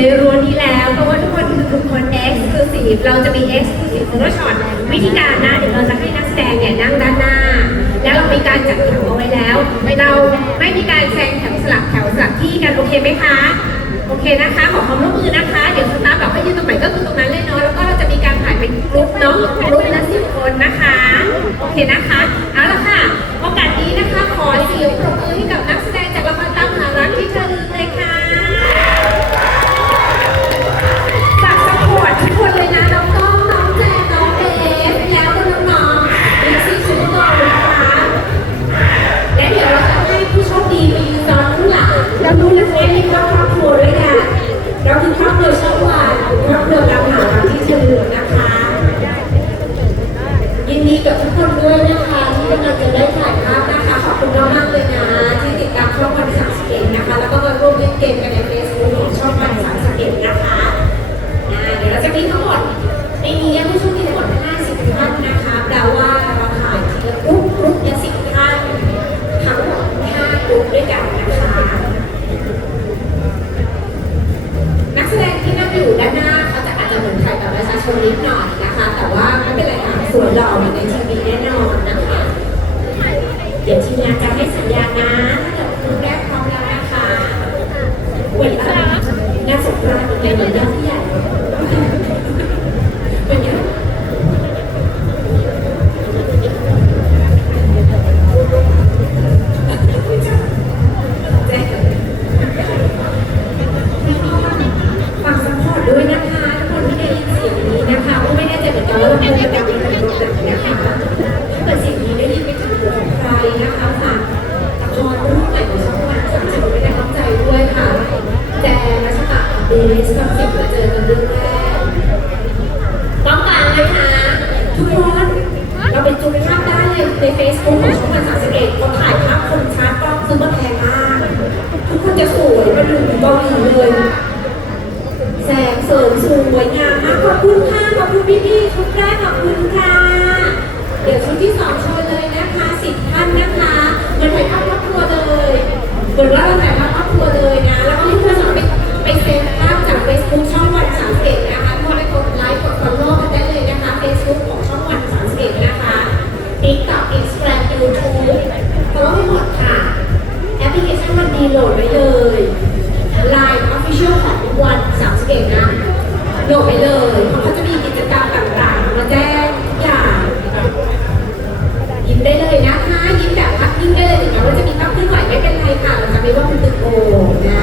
ในรั้วนี้แล้ว เพราะว่าทุกคนคือกลุ่มคน exclusive เราจะมี exclusive photo shot วิธีการนะ เดี๋ยวเราจะให้นักแสดงเนี่ยนั่งด้านหน้า แล้วเรามีการจัดแถวเอาไว้แล้ว เราไม่มีการแซงแถวสลับแถวสลับที่กันโอเคไหมคะ โอเคนะคะ ขอความร่วมมือนะคะ เดี๋ยวสตาฟบอกให้ยืนตรงไหนก็คือตรงนั้นเลยเนาะ แล้วก็เราจะมีการถ่ายเป็นกรุ๊ปเนาะ que จะสวยเป็นหนุ่มเกาหลีเลย แสงเสริมสวยงามมากขอบคุณค่ะขอบคุณพี่พี่ชุดแรกขอบคุณค่ะ เดี๋ยวชุดที่สองโชว์เลยนะคะสิบท่านนะคะเหมือนถ่ายภาพครอบครัวเลยเหมือนว่าเราถ่ายภาพครอบครัวเลยนะ แล้วก็ให้เพื่อนสองไปไปเซฟภาพจากเฟซบุ๊กช่องวันสามเก็นะคะเข้าไปกดไลค์กดฟอลโล่กันได้เลยนะคะเฟซบุ๊กของช่องวันสามเก็นะคะติ๊กต็อกอินสตาแกรมยูทูบฟอลโล่ไม่หมดค่ะแอปพลิเคชันมันดีโหลดไว้เลย โดดไปเลยเพราะเขาจะมีกิจกรรมต่างๆ มาแจ้งอย่างยิ้มได้เลยนะคะยิ้มแบบพักยิ้มได้เลยถึงแม้ว่าจะมีต้องขึ้นไหวไม่เป็นไรค่ะเราจะไม่ว่าเป็ตึกโอนะ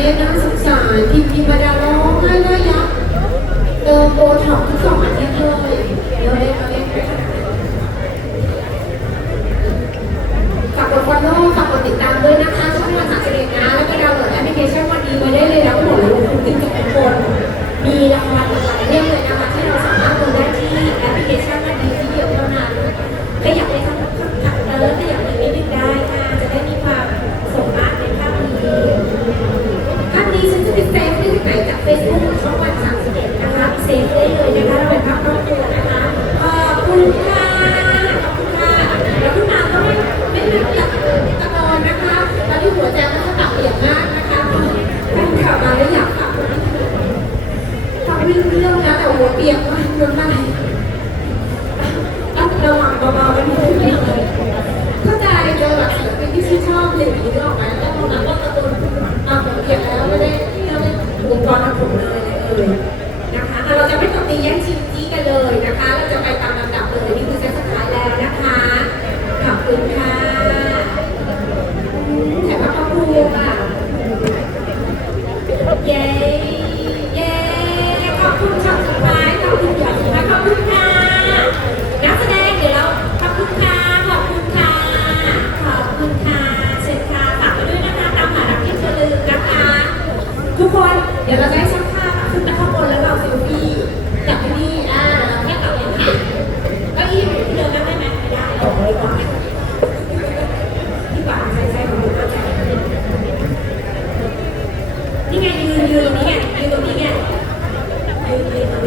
เนี่ยน่าสงสารทีมพีพิมพ์ดาร้องไห้ก็ยับเติมโบท็อกทุกสองอาทิตย์เลยเราเล่นเล่นฝากกดฟอลโล่ฝากกดติดตามด้วยนะคะช่องวันสาม Facebook. ตอนทำผมเลยเลยนะคะเราจะไม่ตบตีแย่งชิงจี้กันเลยนะคะ เราจะไปตามลำ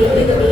Thank you.